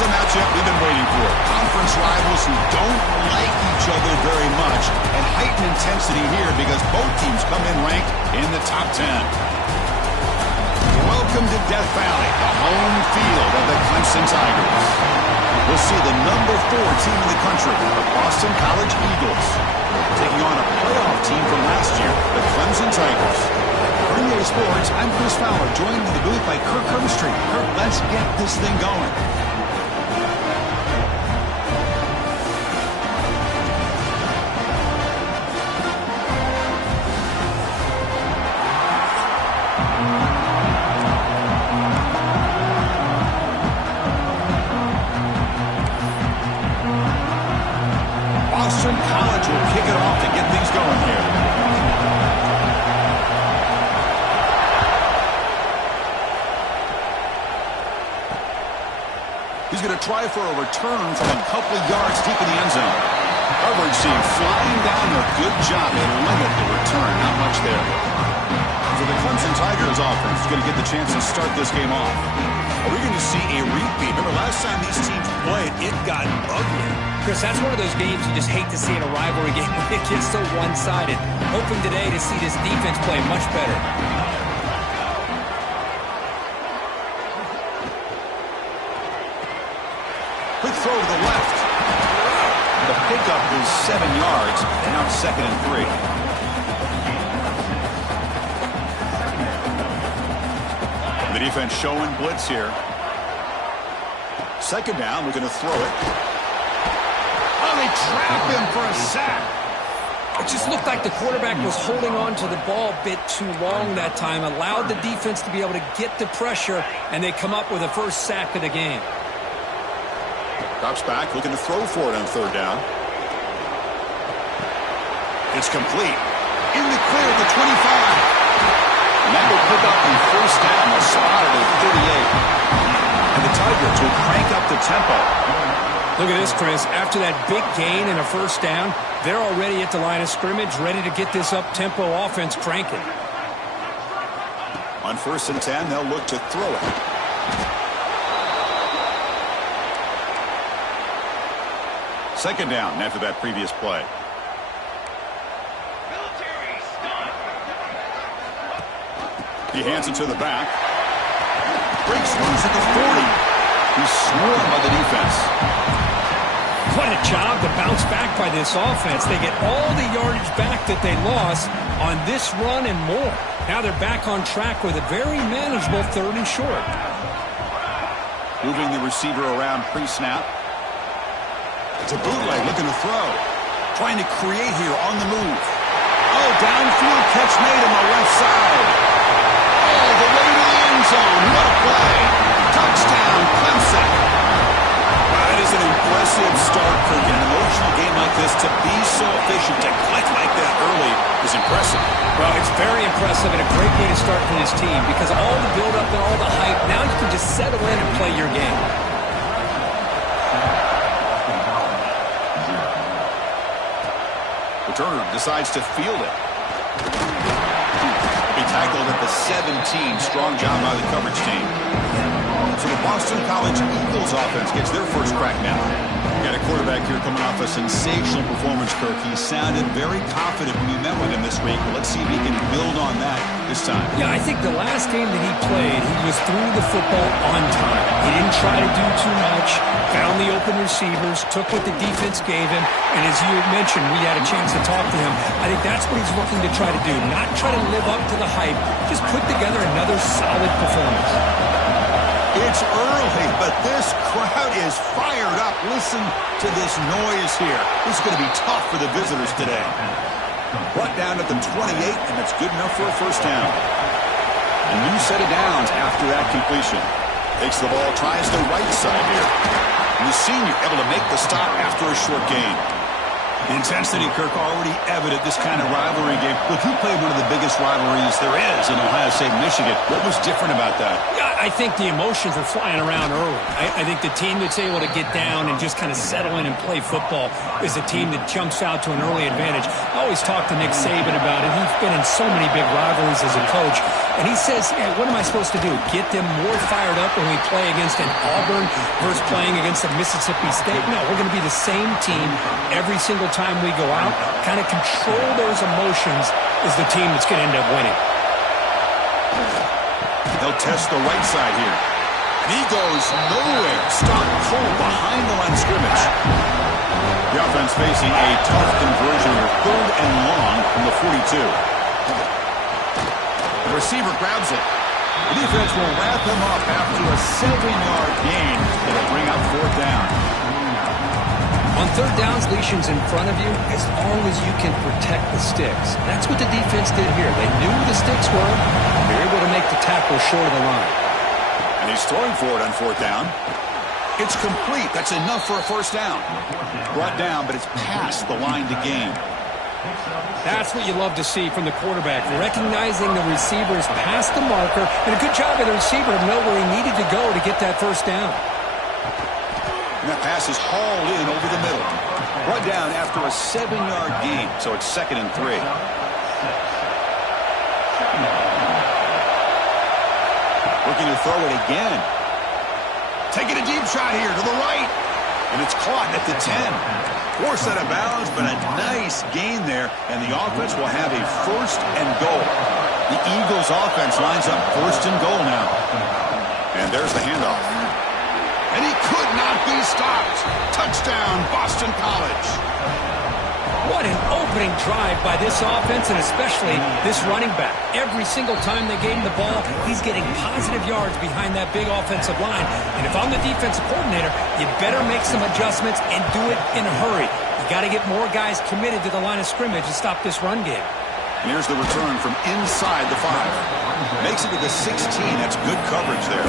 a matchup we've been waiting for. Conference rivals who don't like each other very much, and heightened intensity here because both teams come in ranked in the top 10. Welcome to Death Valley, the home field of the Clemson Tigers. We'll see the number 4 team in the country, the Boston College Eagles, taking on a playoff team from last year, the Clemson Tigers. For NBA Sports, I'm Chris Fowler, joined in the booth by Kirk Herbstreit. Kirk, let's get this thing going. Boston College will kick it off to get things going here. He's going to try for a return from a couple of yards deep in the end zone. Coverage team flying down there. Good job. They limit the return. Not much there. So the Clemson Tigers offense is going to get the chance to start this game off. Are we going to see a repeat? Remember last time these teams played, it got ugly. Chris, that's one of those games you just hate to see in a rivalry game when it gets so one-sided. Hoping today to see this defense play much better. Quick throw to the left. The pickup is 7 yards. Now 2nd and 3. The defense showing blitz here. 2nd down, we're going to throw it. Oh, they trap him for a sack. It just looked like the quarterback was holding on to the ball a bit too long that time. Allowed the defense to be able to get the pressure, and they come up with the first sack of the game. Drops back, looking to throw for it on 3rd down. It's complete. In the clear at the 25. And that will pick up the 1st down. A spot at 38. And the Tigers will crank up the tempo. Look at this, Chris. After that big gain and a 1st down, they're already at the line of scrimmage, ready to get this up-tempo offense cranking. On 1st and 10, they'll look to throw it. Second down after that previous play. He hands it to the back. Breaks loose at the 40. He's swarmed by the defense. What a job to bounce back by this offense. They get all the yardage back that they lost on this run and more. Now they're back on track with a very manageable 3rd and short. Moving the receiver around pre-snap. It's a bootleg looking to throw. Trying to create here on the move. Oh, downfield catch made on the left side. All the way to the end zone. What a play. Touchdown, Clemson. That is an impressive start, Kirk. In an emotional game like this, to be so efficient, to click like that early is impressive. Well, it's very impressive and a great way to start for this team because all the build-up and all the hype, now you can just settle in and play your game. Returner decides to field it. He tackled at the 17. Strong job by the coverage team. So the Boston College Eagles offense gets their first crack now. Got a quarterback here coming off a sensational performance, Kirk. He sounded very confident when we met with him this week. Let's see if he can build on that this time. Yeah, I think the last game that he played, he was through the football on time. He didn't try to do too much, found the open receivers, took what the defense gave him, and as you had mentioned, we had a chance to talk to him. I think that's what he's looking to try to do, not try to live up to the hype, just put together another solid performance. It's early, but this crowd is fired up. Listen to this noise here. This is going to be tough for the visitors today. Brought down at the 28, and it's good enough for a 1st down. A new set of downs after that completion. Takes the ball, tries the right side here. And the senior able to make the stop after a short gain. The intensity, Kirk, already evident this kind of rivalry game. Look, you played one of the biggest rivalries there is in Ohio State, Michigan. What was different about that? Yeah, I think the emotions are flying around early. I think the team that's able to get down and just kind of settle in and play football is a team that jumps out to an early advantage. I always talk to Nick Saban about it. He's been in so many big rivalries as a coach. And he says, yeah, what am I supposed to do? Get them more fired up when we play against an Auburn versus playing against a Mississippi State? No, we're going to be the same team every single time we go out. Kind of control those emotions is the team that's going to end up winning. They'll test the right side here. And he goes nowhere. Stop cold behind the line of scrimmage. The offense facing a tough conversion here. 3rd and long from the 42. The receiver grabs it. The defense will wrap him up after a 7-yard gain. It'll bring up 4th down. On 3rd downs, Leashan's in front of you as long as you can protect the sticks. That's what the defense did here. They knew the sticks were. They're able to make the tackle short of the line. And he's throwing for it on 4th down. It's complete. That's enough for a 1st down. Brought down, but it's past the line to gain. That's what you love to see from the quarterback, recognizing the receivers past the marker, and a good job by the receiver to know where he needed to go to get that 1st down. And that pass is hauled in over the middle. Brought down after a 7-yard gain, so it's 2nd and 3. Looking to throw it again. Taking a deep shot here to the right. And it's caught at the 10. Forced out of bounds, but a nice gain there. And the offense will have a 1st and goal. The Eagles offense lines up 1st and goal now. And there's the handoff. And he could not be stopped. Touchdown, Boston College. What an opening drive by this offense, and especially this running back. Every single time they gave him the ball, he's getting positive yards behind that big offensive line. And if I'm the defensive coordinator, you better make some adjustments and do it in a hurry. You got to get more guys committed to the line of scrimmage to stop this run game. And here's the return from inside the 5. Makes it to the 16. That's good coverage there.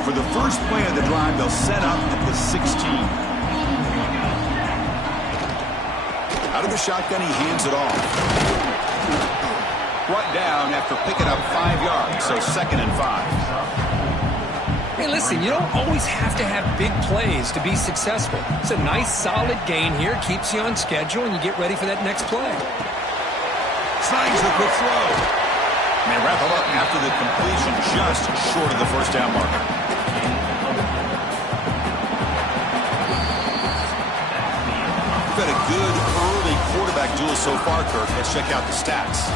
And for the first play of the drive, they'll set up at the 16. Out of the shotgun, he hands it off. Brought down after picking up 5 yards, so 2nd and 5. Hey, listen, you don't always have to have big plays to be successful. It's a nice, solid gain here, keeps you on schedule, and you get ready for that next play. Snags the quick throw. And they wrap him up after the completion just short of the 1st down marker. We've had a good early quarterback duel so far, Kirk. Let's check out the stats.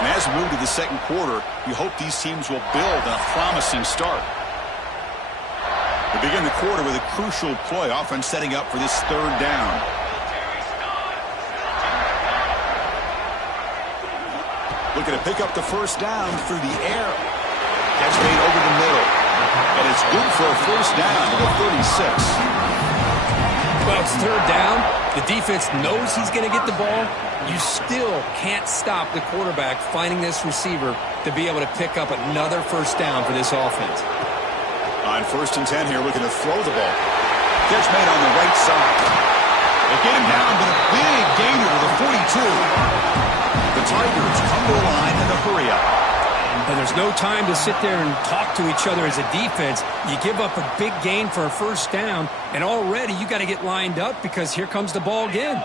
And as we move to the 2nd quarter, you hope these teams will build on a promising start. We begin the quarter with a crucial play, offense setting up for this 3rd down. Looking to pick up the 1st down through the air. Catch made over the middle. And it's good for a 1st down to the 36. Well, it's 3rd down. The defense knows he's going to get the ball. You still can't stop the quarterback finding this receiver to be able to pick up another 1st down for this offense. On 1st and 10 here, looking to throw the ball. Catch made on the right side. They get him down, but a big gainer to the 42. The Tigers come to the line in a hurry up. And there's no time to sit there and talk to each other as a defense. You give up a big gain for a 1st down, and already you got to get lined up because here comes the ball again.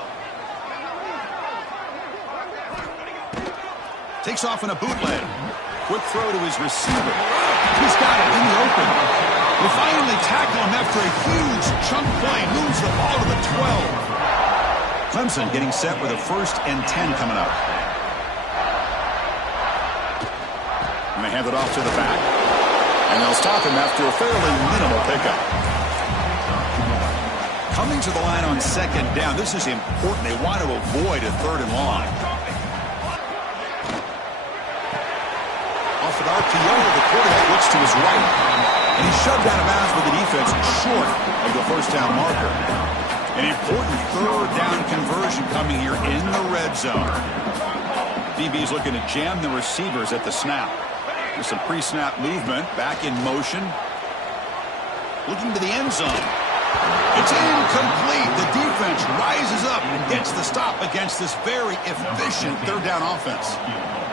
Takes off in a bootleg. Quick throw to his receiver. He's got it in the open. They finally tackle him after a huge chunk play. Moves the ball to the 12. Clemson getting set with a 1st and 10 coming up. And they hand it off to the back. And they'll stop him after a fairly minimal pickup. Coming to the line on 2nd down. This is important. They want to avoid a 3rd and long. Off an RPO, the quarterback looks to his right. And he's shoved out of bounds with the defense short of the 1st down marker. An important 3rd down conversion coming here in the red zone. DB's looking to jam the receivers at the snap. There's some pre-snap movement, back in motion. Looking to the end zone. It's incomplete. The defense rises up and gets the stop against this very efficient third down offense.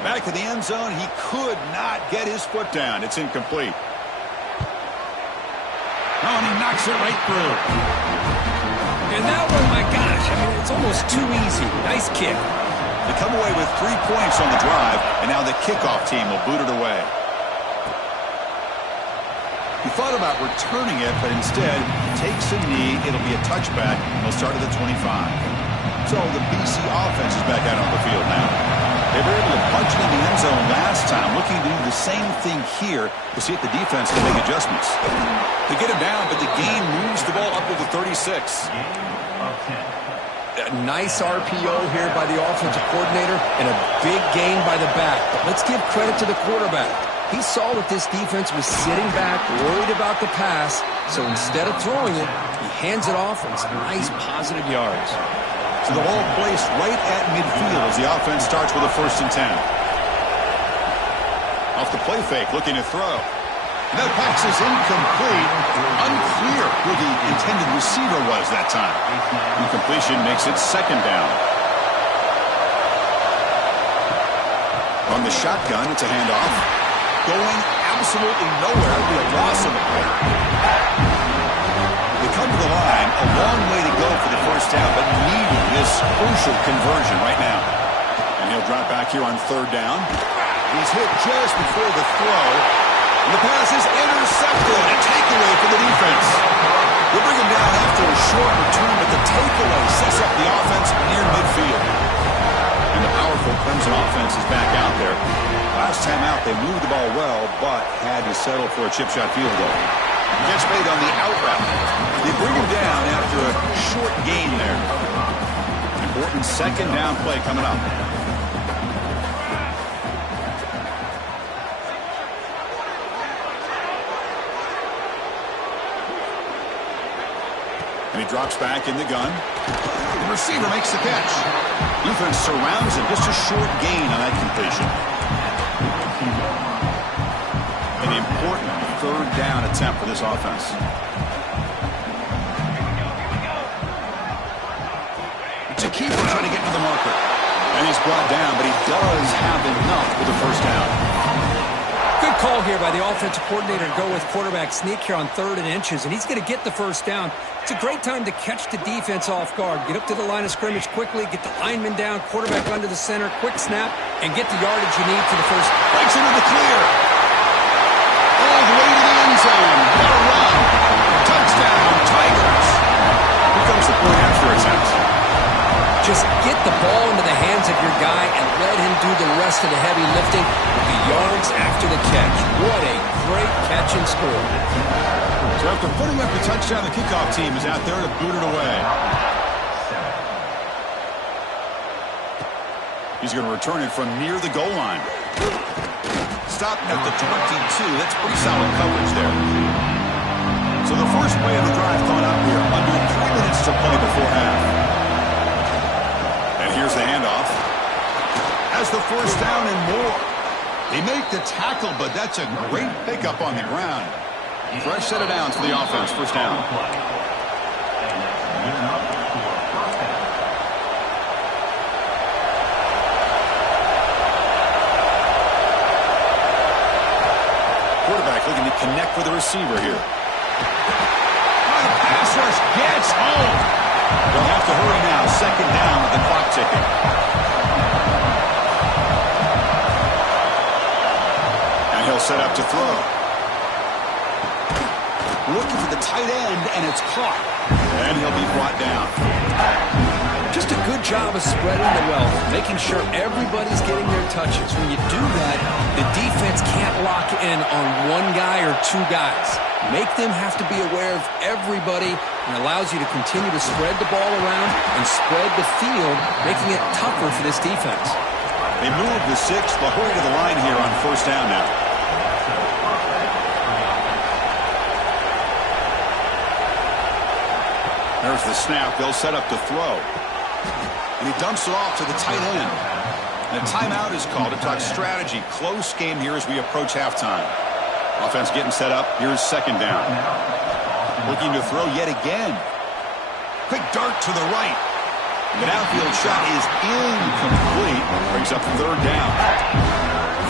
Back to the end zone. He could not get his foot down. It's incomplete. Oh, and he knocks it right through. And that one, my gosh, I mean, it's almost too easy. Nice kick. They come away with 3 points on the drive, and now the kickoff team will boot it away. He thought about returning it, but instead takes a knee. It'll be a touchback. He'll start at the 25. So the BC offense is back out on the field now. They were able to punch it in the end zone last time, looking to do the same thing here to see if the defense can make adjustments. They get him down, but the gain moves the ball up to the 36. A nice RPO here by the offensive coordinator and a big gain by the back. But let's give credit to the quarterback. He saw that this defense was sitting back, worried about the pass, so instead of throwing it, he hands it off and some nice positive yards. So the ball placed right at midfield as the offense starts with a 1st and 10. Off the play fake, looking to throw. And that pass is incomplete. Unclear who the intended receiver was that time. Incompletion makes it 2nd down. On the shotgun, it's a handoff. Going absolutely nowhere. It'll be a loss of a play. They come to the line. A long way to go for the 1st down, but needing this crucial conversion right now. And he'll drop back here on 3rd down. He's hit just before the throw. And the pass is intercepted. A takeaway for the defense. They bring him down after a short return, but the takeaway sets up the offense near midfield. And the powerful Clemson offense is back out there. Last time out, they moved the ball well, but had to settle for a chip shot field goal. Gets made on the out route. They bring him down after a short gain there. Important 2nd down play coming up. And he drops back in the gun. The receiver makes the catch. Defense surrounds him. Just a short gain on that completion. An important 3rd down attempt for this offense. It's a keeper trying to get to the marker. And he's brought down, but he does have enough for the 1st down. Good call here by the offensive coordinator to go with quarterback sneak here on 3rd and inches, and he's going to get the 1st down. It's a great time to catch the defense off guard. Get up to the line of scrimmage quickly, get the lineman down, quarterback under the center, quick snap, and get the yardage you need for the 1st. Breaks into the clear. All the way to the end zone. What a run. Touchdown, Tigers. Here comes the point after attempt. Just get the ball into the hands of your guy and let him do the rest of the heavy lifting with the yards after the catch. What a great catch and score. So after putting up the touchdown, the kickoff team is out there to boot it away. He's going to return it from near the goal line. Stop at the 22. That's pretty solid coverage there. So the first play of the drive coming up here. Under 3 minutes to play before half. And here's the handoff. Has the 1st down and more. They make the tackle, but that's a great pickup on the ground. Fresh set of downs for the offense. 1st down. Quarterback looking to connect with the receiver here. Oh, the pass rush gets home. They'll have to hurry now. 2nd down with the clock ticking. And he'll set up to throw. Looking for the tight end, and it's caught. And he'll be brought down. Just a good job of spreading the wealth, making sure everybody's getting their touches. When you do that, the defense can't lock in on 1 guy or 2 guys. Make them have to be aware of everybody and allows you to continue to spread the ball around and spread the field, making it tougher for this defense. They move the 6th. They'll hurry to the line here on 1st down now. There's the snap. They'll set up to throw. And he dumps it off to the tight end. And a timeout is called to talk strategy. Close game here as we approach halftime. Offense getting set up. Here's second down. Looking to throw yet again. Quick dart to the right. The downfield shot is incomplete. Brings up third down.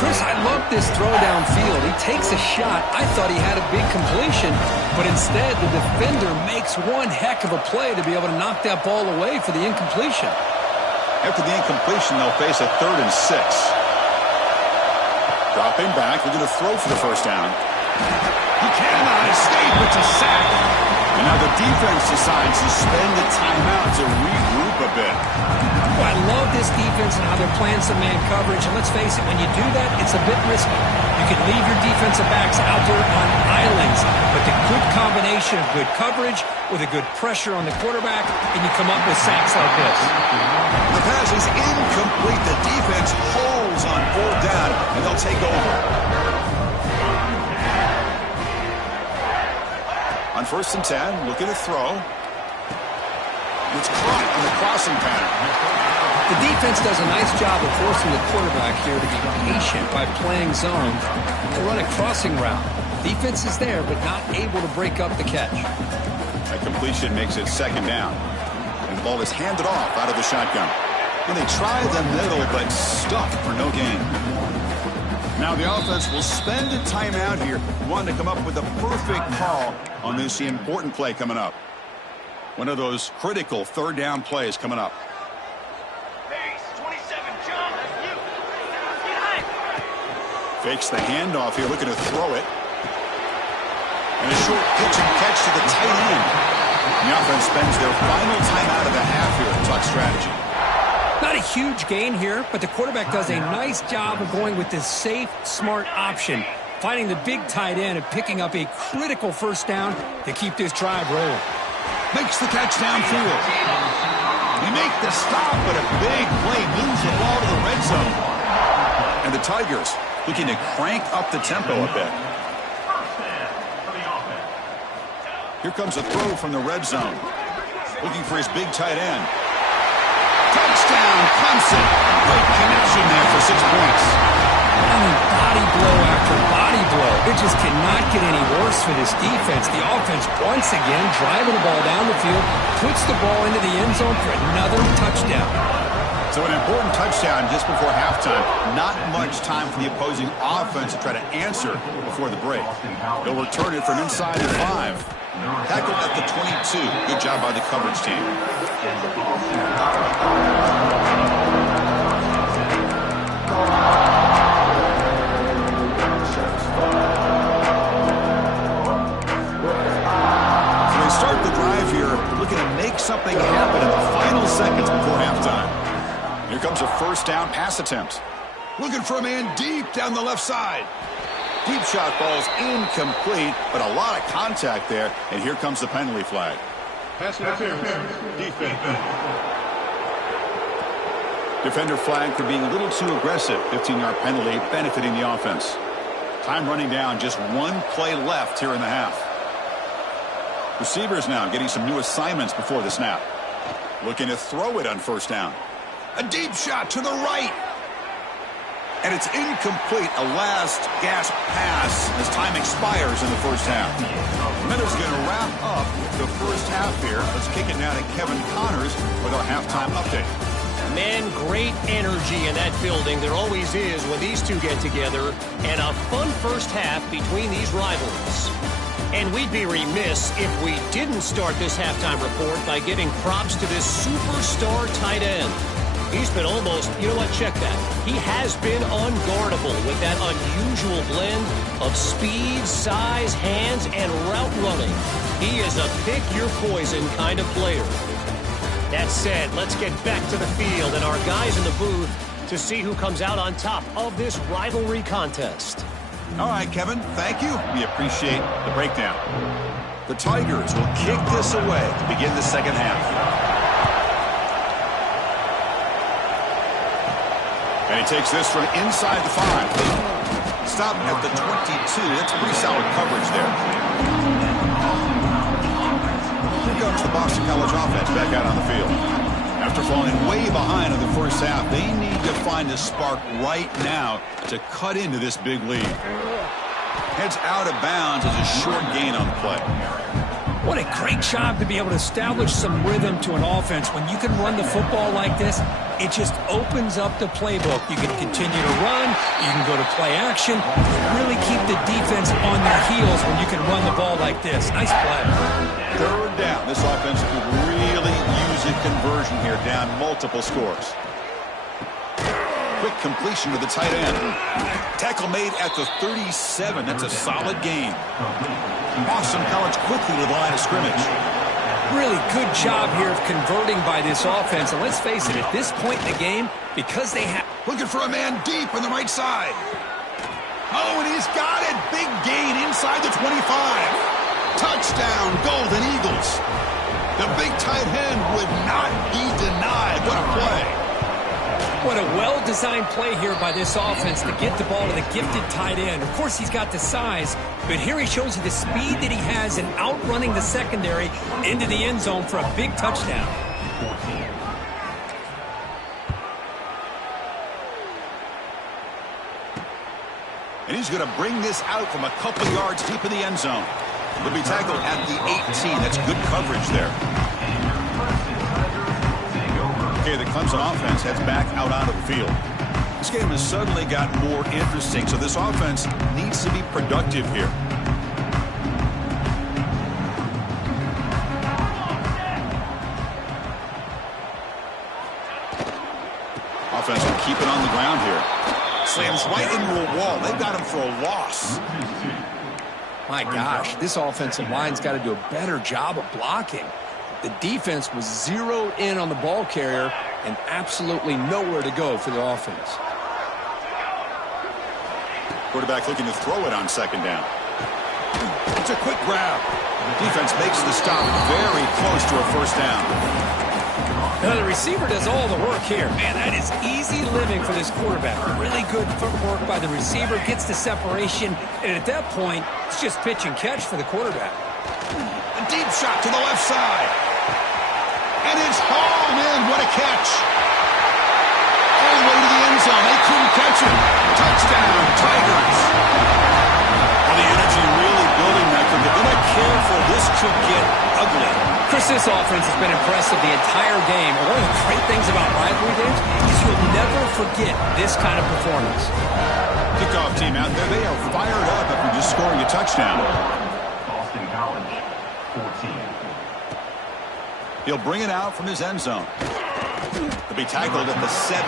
Chris, I love this throw downfield. He takes a shot. I thought he had a big completion, but instead the defender makes one heck of a play to be able to knock that ball away for the incompletion. After the incompletion, they'll face a 3rd and 6. Dropping back, looking to throw for the first down. He cannot escape. It's a sack. And now the defense decides to spend the timeout to regroup a bit. Well, I love this defense and how they're playing some man coverage. And let's face it, when you do that, it's a bit risky. You can leave your defensive backs out there on islands, but the good combination of good coverage with a good pressure on the quarterback, and you come up with sacks like this. The pass is incomplete. The defense holds on 4th down, and they'll take over. On 1st and 10, looking to throw. It's caught on the crossing pattern. The defense does a nice job of forcing the quarterback here to be patient by playing zone and run a crossing route. Defense is there, but not able to break up the catch. That completion makes it second down. And the ball is handed off out of the shotgun. And they try the middle, but stuffed for no gain. Now the offense will spend a timeout here. Wanting to come up with a perfect call on this important play coming up. One of those critical 3rd down plays coming up. Fakes the handoff here, looking to throw it. And a short pitch and catch to the tight end. And the offense spends their final timeout of the half here to talk strategy. Not a huge gain here, but the quarterback does a nice job of going with this safe, smart option, finding the big tight end and picking up a critical first down to keep this drive rolling. Makes the catch downfield. They make the stop, but a big play moves the ball to the red zone. And the Tigers looking to crank up the tempo a bit. Here comes a throw from the red zone. Looking for his big tight end. Touchdown, Clemson. Great connection there for 6 points. I mean, body blow after body blow. It just cannot get any worse for this defense. The offense, once again, driving the ball down the field, puts the ball into the end zone for another touchdown. So an important touchdown just before halftime. Not much time for the opposing offense to try to answer before the break. They'll return it from inside the 5. Tackled at the 22. Good job by the coverage team. So they start the drive here, looking to make something happen in the final seconds before halftime. Here comes a first down pass attempt. Looking for a man deep down the left side. Deep shot ball's incomplete, but a lot of contact there, and here comes the penalty flag. Pass interference. Defense. Defender flag for being a little too aggressive. 15-yard penalty benefiting the offense. Time running down, just 1 play left here in the half. Receivers now getting some new assignments before the snap. Looking to throw it on first down. A deep shot to the right. And it's incomplete, a last-gasp pass as time expires in the first half. Minutes going to wrap up the first half here. Let's kick it now to Kevin Connors with our halftime update. Man, great energy in that building. There always is when these two get together. And a fun first half between these rivals. And we'd be remiss if we didn't start this halftime report by giving props to this superstar tight end. He's been almost, you know what, check that. He has been unguardable with that unusual blend of speed, size, hands, and route running. He is a pick-your-poison kind of player. That said, let's get back to the field and our guys in the booth to see who comes out on top of this rivalry contest. All right, Kevin, thank you. We appreciate the breakdown. The Tigers will kick this away to begin the second half. And he takes this from inside the 5. Stop at the 22. That's pretty solid coverage there. Here comes the Boston College offense back out on the field. After After falling way behind in the first half, they need to find a spark right now to cut into this big lead. Heads out of bounds as a short gain on the play. What a great job to be able to establish some rhythm to an offense. When you can run the football like this, it just opens up the playbook. You can continue to run. You can go to play action. Really keep the defense on their heels when you can run the ball like this. Nice play. Third down. This offense could really use a conversion here, down multiple scores. Quick completion to the tight end. Tackle made at the 37. That's a solid gain. Boston College quickly to the line of scrimmage. Really good job here of converting by this offense. And let's face it, at this point in the game, because they have... Looking for a man deep on the right side. Oh, and he's got it. Big gain inside the 25. Touchdown, Golden Eagles. The big tight end would not be denied. What a play. What a well-designed play here by this offense to get the ball to the gifted tight end. Of course, he's got the size, but here he shows you the speed that he has in outrunning the secondary into the end zone for a big touchdown. And he's going to bring this out from a couple yards deep in the end zone. He'll be tackled at the 18. That's good coverage there. Okay, the Clemson offense heads back out onto the field. This game has suddenly gotten more interesting, so this offense needs to be productive here. Offense will keep it on the ground here. Slams right into a wall. They've got him for a loss. My gosh, this offensive line's got to do a better job of blocking. The defense was zeroed in on the ball carrier and absolutely nowhere to go for the offense. Quarterback looking to throw it on second down. It's a quick grab. Defense makes the stop very close to a first down. Now the receiver does all the work here. Man, that is easy living for this quarterback. Really good footwork by the receiver, gets the separation, and at that point, it's just pitch and catch for the quarterback. A deep shot to the left side. And it's hauled in. What a catch. All the way to the end zone. They couldn't catch him. Touchdown, Tigers. Well, the energy really building that. They're going to care for this to get ugly. Chris, this offense has been impressive the entire game. And one of the great things about rivalry games is you'll never forget this kind of performance. Kickoff team out there. They are fired up after just scoring a touchdown. Boston College, 14. He'll bring it out from his end zone. He'll be tackled at the 17.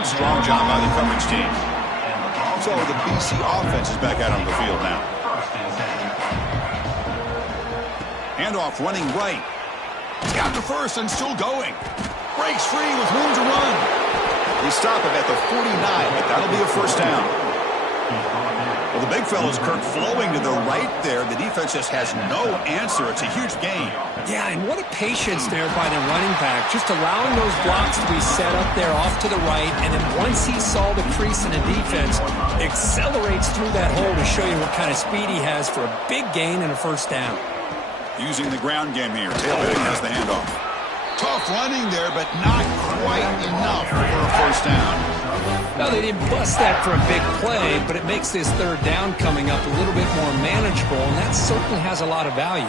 Strong job by the coverage team. So the BC offense is back out on the field now. Handoff running right. He's got the first and still going. Breaks free with room to run. They stop him at the 49, but that'll be a first down. Well, the big fella's Kirk flowing to the right there. The defense just has no answer. It's a huge gain. Yeah, and what a patience there by the running back. Just allowing those blocks to be set up there off to the right. And then once he saw the crease in the defense, accelerates through that hole to show you what kind of speed he has for a big gain and a first down. Using the ground game here. Tailback has the handoff. Tough running there, but not quite enough for a first down. Now, they didn't bust that for a big play, but it makes this third down coming up a little bit more manageable, and that certainly has a lot of value.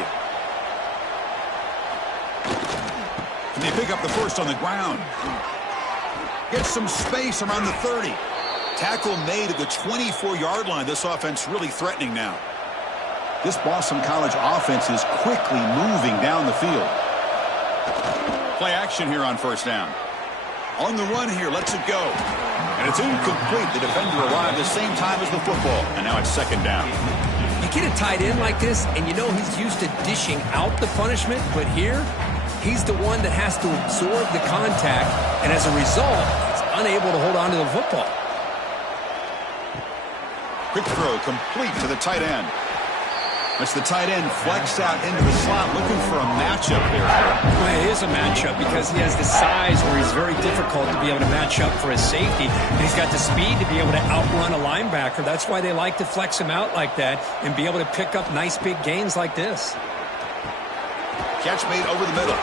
And they pick up the first on the ground. Gets some space around the 30. Tackle made at the 24-yard line. This offense really threatening now. This Boston College offense is quickly moving down the field. Play action here on first down. On the run here, lets it go. And it's incomplete. The defender arrived the same time as the football. And now it's second down. You get a tight end like this, and you know he's used to dishing out the punishment, but here, he's the one that has to absorb the contact, and as a result, he's unable to hold on to the football. Quick throw complete to the tight end. That's the tight end flexed out into the slot, looking for a matchup there. Well, it is a matchup because he has the size where he's very difficult to be able to match up for his safety. And he's got the speed to be able to outrun a linebacker. That's why they like to flex him out like that and be able to pick up nice big gains like this. Catch made over the middle.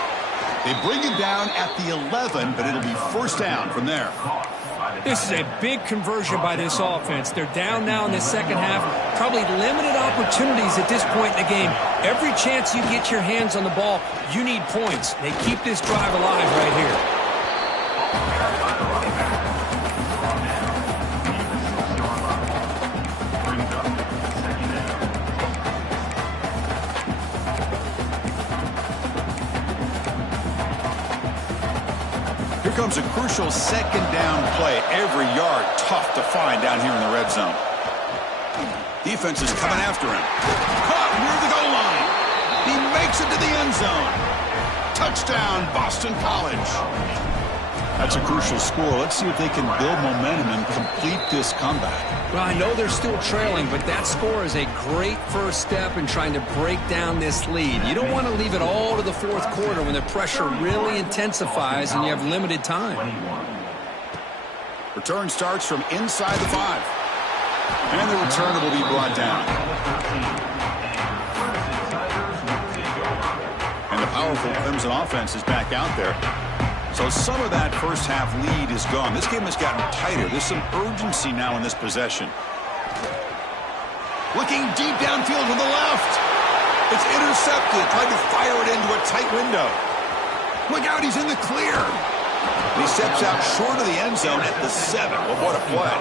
They bring it down at the 11, but it'll be first down from there. This is a big conversion by this offense. They're down now in the second half. Probably limited opportunities at this point in the game. Every chance you get your hands on the ball, you need points. They keep this drive alive right here. Here comes a crucial second down play. Every yard tough to find down here in the red zone. Defense is coming after him. Caught near the goal line. He makes it to the end zone. Touchdown, Boston College. That's a crucial score. Let's see if they can build momentum and complete this comeback. Well, I know they're still trailing, but that score is a great first step in trying to break down this lead. You don't want to leave it all to the fourth quarter when the pressure really intensifies and you have limited time. Return starts from inside the 5. And the return will be brought down. And the powerful Clemson offense is back out there. So some of that first half lead is gone. This game has gotten tighter. There's some urgency now in this possession. Looking deep downfield to the left. It's intercepted. Tried to fire it into a tight window. Look out, he's in the clear. He steps out short of the end zone at the 7. Well, what a play.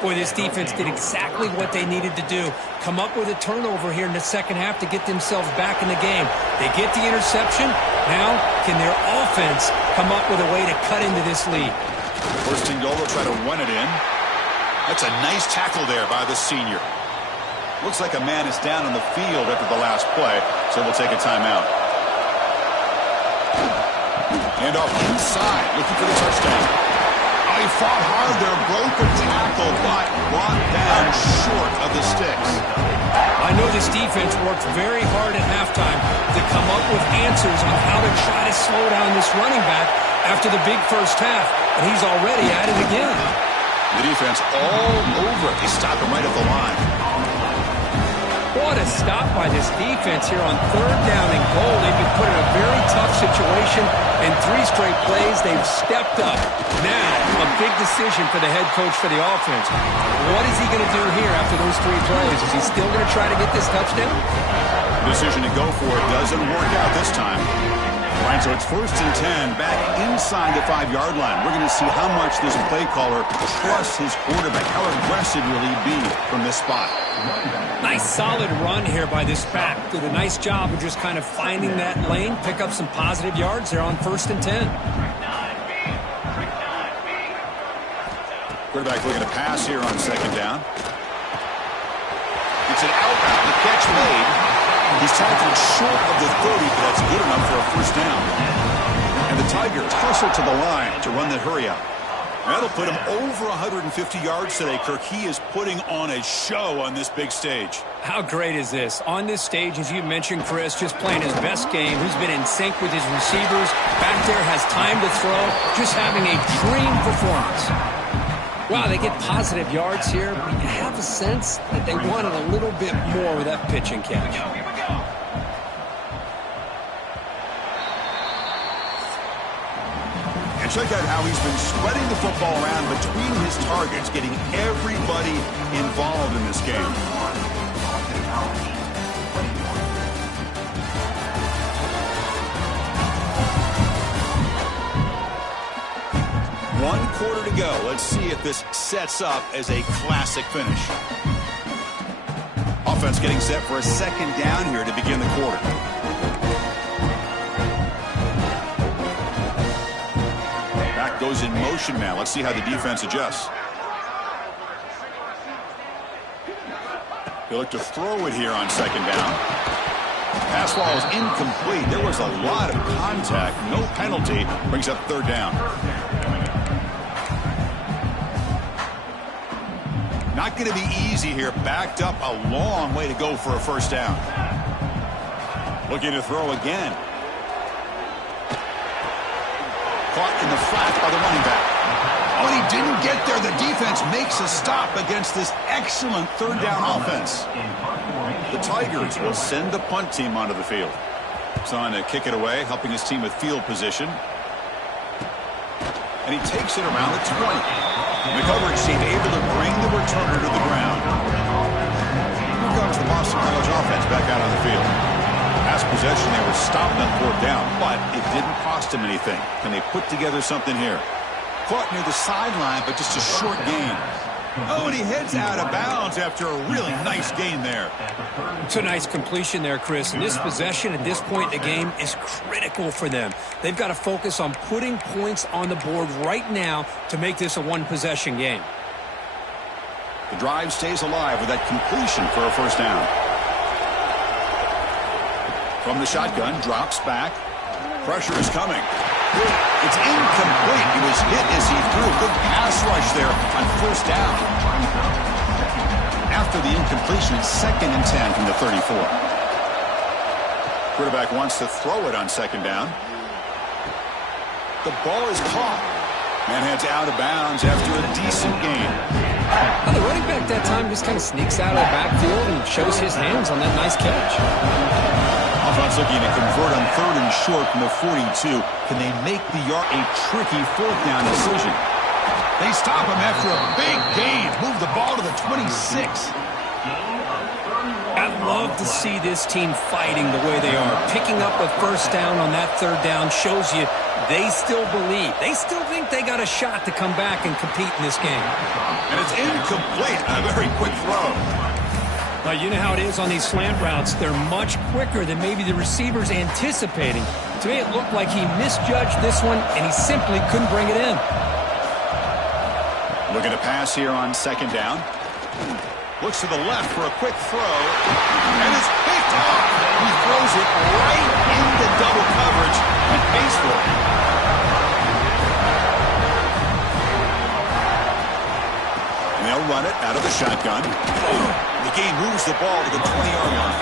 Boy, this defense did exactly what they needed to do. Come up with a turnover here in the second half to get themselves back in the game. They get the interception. Now, can their offense come up with a way to cut into this lead? First and goal, they'll try to run it in. That's a nice tackle there by the senior. Looks like a man is down on the field after the last play, so we'll take a timeout. And off inside, looking for the touchdown. He fought hard there, broke a tackle, but brought down short of the sticks. I know this defense worked very hard at halftime to come up with answers on how to try to slow down this running back after the big first half, and he's already at it again. The defense all over it. They stop him right at the line. What a stop by this defense here on third down and goal. They've been put in a very tough situation, and 3 straight plays, they've stepped up. Now, a big decision for the head coach for the offense. What is he going to do here after those 3 plays? Is he still going to try to get this touchdown? Decision to go for it doesn't work out this time. All right, so it's first and 10, back inside the 5-yard line. We're going to see how much this play caller trusts his quarterback. How aggressive will he be from this spot? Nice solid run here by this back. Did a nice job of just kind of finding that lane, pick up some positive yards there on first and 10. Quarterback looking to pass here on second down. It's an outbound. The catch made. He's tackled short of the 30, but that's good enough for a first down. And the Tigers hustle to the line to run the hurry out. That'll put him over 150 yards today, Kirk. He is putting on a show on this big stage. How great is this? On this stage, as you mentioned, Chris, just playing his best game. He's been in sync with his receivers. Back there, has time to throw. Just having a dream performance. Wow, they get positive yards here, but you have a sense that they wanted a little bit more with that pitch and catch. And check out how he's been spreading the football around between his targets, getting everybody involved in this game. One quarter to go. Let's see if this sets up as a classic finish. Offense getting set for a second down here to begin the quarter. Back goes in motion now. Let's see how the defense adjusts. They look to throw it here on second down. Pass ball is incomplete. There was a lot of contact. No penalty. Brings up third down. Not going to be easy here. Backed up a long way to go for a first down. Looking to throw again. Caught in the flat by the running back. Oh, and he didn't get there. The defense makes a stop against this excellent third down offense. The Tigers will send the punt team onto the field. He's on to kick it away, helping his team with field position. And he takes it around the 20. The coverage team able to bring the returner to the ground. Here comes the Boston College offense back out on the field. Last possession, they were stopped on 4th down, but it didn't cost them anything. Can they put together something here? Caught near the sideline, but just a short gain. Oh, and he heads out of bounds after a really nice gain there. It's a nice completion there, Chris. And this possession at this point in the game is critical for them. They've got to focus on putting points on the board right now to make this a one-possession game. The drive stays alive with that completion for a 1st down. From the shotgun, drops back. Pressure is coming. It's incomplete. He was hit as he threw. Good pass rush there on 1st down. After the incompletion, it's 2nd and 10 from the 34. Quarterback wants to throw it on 2nd down. The ball is caught. Man heads out of bounds after a decent gain. Well, the running back that time just kind of sneaks out of the backfield and shows his hands on that nice catch. Offense looking to convert on 3rd and short from the 42. Can they make the yard a tricky 4th down decision? They stop him after a big gain. Move the ball to the 26. I love to see this team fighting the way they are. Picking up a 1st down on that 3rd down shows you they still believe. They still think they got a shot to come back and compete in this game. And it's incomplete. A very quick throw. Well, you know how it is on these slant routes. They're much quicker than maybe the receiver's anticipating. To me, it looked like he misjudged this one, and he simply couldn't bring it in. Looking to pass here on 2nd down. Looks to the left for a quick throw. And it's picked off. He throws it right into double coverage and pays for it. And they'll run it out of the shotgun. The game moves the ball to the 20-yard line.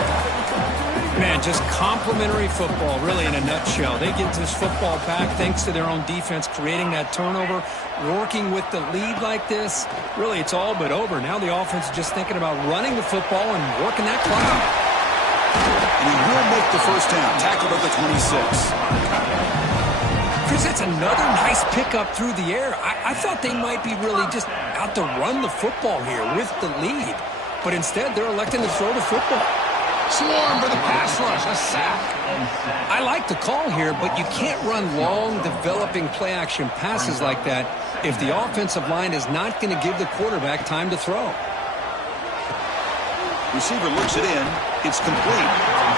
Man, just complimentary football, really, in a nutshell. They get this football back thanks to their own defense, creating that turnover, working with the lead like this. Really, it's all but over. Now the offense is just thinking about running the football and working that clock. And he will make the 1st down, tackled at the 26. Chris, that's another nice pickup through the air. I thought they might be really just out to run the football here with the lead. But instead, they're electing to throw the football. Swarm for the pass rush, a sack. I like the call here, but you can't run long, developing play-action passes like that if the offensive line is not going to give the quarterback time to throw. Receiver looks it in. It's complete.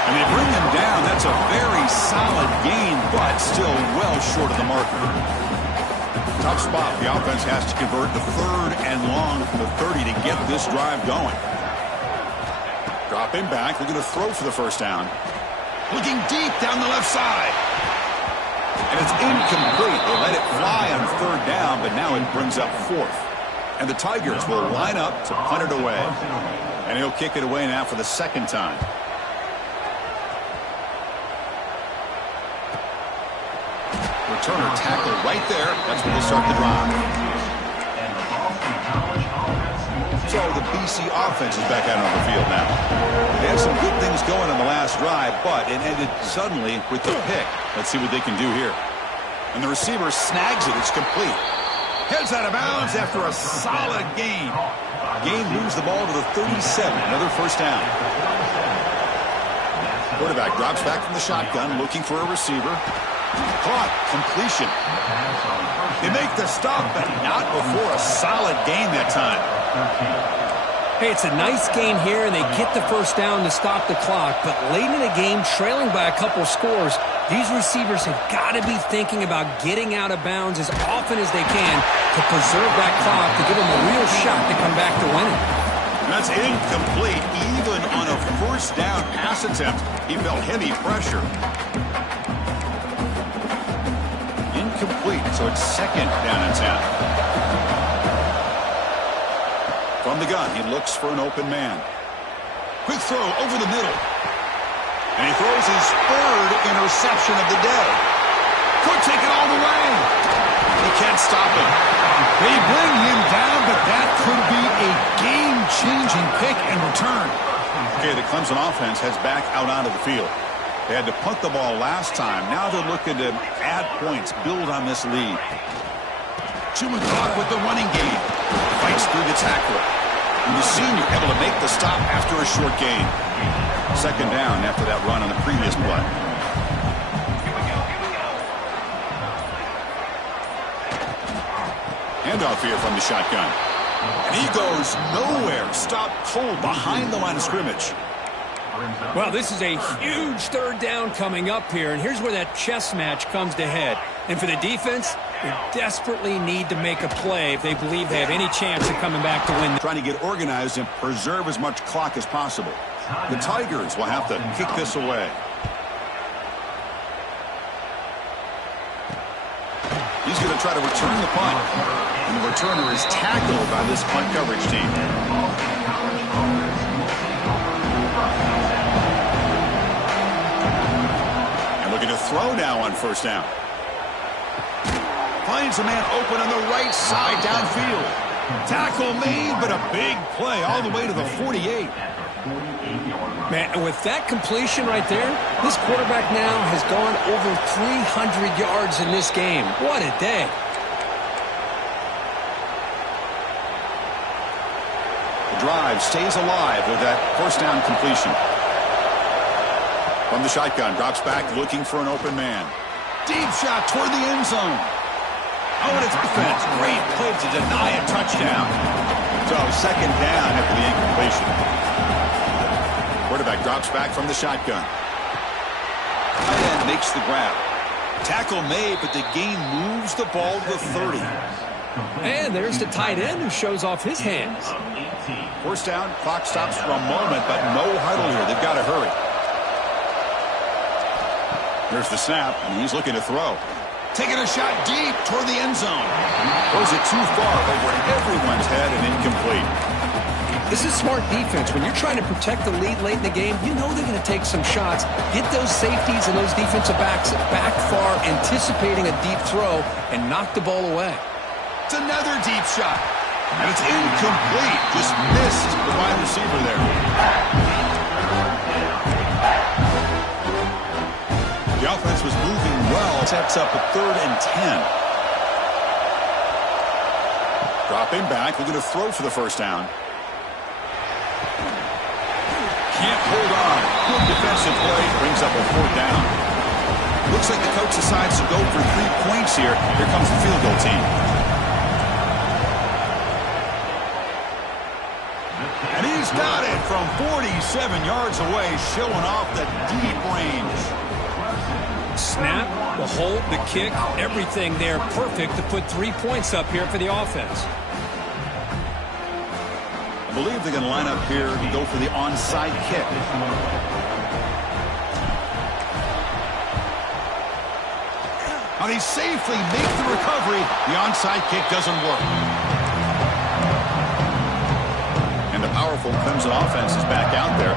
And they bring him down. That's a very solid gain, but still well short of the marker. Tough spot. The offense has to convert the 3rd and long from the 30 to get this drive going. Drop him back. They're going to throw for the 1st down. Looking deep down the left side. And it's incomplete. They let it fly on 3rd down, but now it brings up 4th. And the Tigers will line up to punt it away. And he'll kick it away now for the 2nd time. Returner tackled right there. That's when they start the drive. So the BC offense is back out on the field now. They had some good things going on the last drive, but it ended suddenly with the pick. Let's see what they can do here. And the receiver snags it. It's complete. Heads out of bounds after a solid gain. Gain moves the ball to the 37. Another 1st down. Quarterback drops back from the shotgun, looking for a receiver. Caught. Completion. They make the stop, but not before a solid gain that time. Hey, it's a nice gain here, and they get the 1st down to stop the clock. But late in the game, trailing by a couple scores, these receivers have got to be thinking about getting out of bounds as often as they can to preserve that clock, to give them a real shot to come back to winning. That's incomplete. Even on a 1st down pass attempt, he felt heavy pressure. Incomplete, so it's 2nd down and 10. From the gun, he looks for an open man. Quick throw over the middle. And he throws his 3rd interception of the day. Could take it all the way. He can't stop him. They bring him down, but that could be a game-changing pick and return. Okay, the Clemson offense heads back out onto the field. They had to punt the ball last time. Now they're looking to add points, build on this lead. Chewing clock with the running game. Fights through the tackle. And the senior able to make the stop after a short gain. Second down after that run on the previous play. Handoff here from the shotgun. And he goes nowhere. Stopped cold behind the line of scrimmage. Well, this is a huge third down coming up here, and here's where that chess match comes to head. And for the defense, they desperately need to make a play if they believe they have any chance of coming back to win. Trying to get organized and preserve as much clock as possible. The Tigers will have to kick this away. He's going to try to return the punt. And the returner is tackled by this punt coverage team. And looking to throw now on first down. Finds a man open on the right side downfield. Tackle made, but a big play all the way to the 48. Man, and with that completion right there, this quarterback now has gone over 300 yards in this game. What a day. The drive stays alive with that first down completion. From the shotgun, drops back looking for an open man. Deep shot toward the end zone. Oh, and it's defense. Great play to deny a touchdown. So second down after the incompletion. Quarterback drops back from the shotgun. Tight end makes the grab. Tackle made, but the gain moves the ball to the 30. And there's the tight end who shows off his hands. First down, clock stops for a moment, but no huddle here. They've got to hurry. There's the snap, and he's looking to throw. Taking a shot deep toward the end zone. Throws it too far over everyone's head and incomplete. This is smart defense. When you're trying to protect the lead late in the game, you know they're going to take some shots. Get those safeties and those defensive backs back far, anticipating a deep throw, and knock the ball away. It's another deep shot. And it's incomplete. Just missed the wide receiver there. The offense was moving well. Sets up a 3rd and 10. Dropping back. Looking to throw for the first down. Can't hold on. Good defensive play. Brings up a 4th down. Looks like the coach decides to go for 3 points here. Here comes the field goal team. And he's got it from 47 yards away, showing off the deep range. Snap, the hold, the kick, everything there perfect to put 3 points up here for the offense. I believe they're going to line up here to go for the onside kick. Now they safely make the recovery. The onside kick doesn't work. And the powerful Clemson offense is back out there.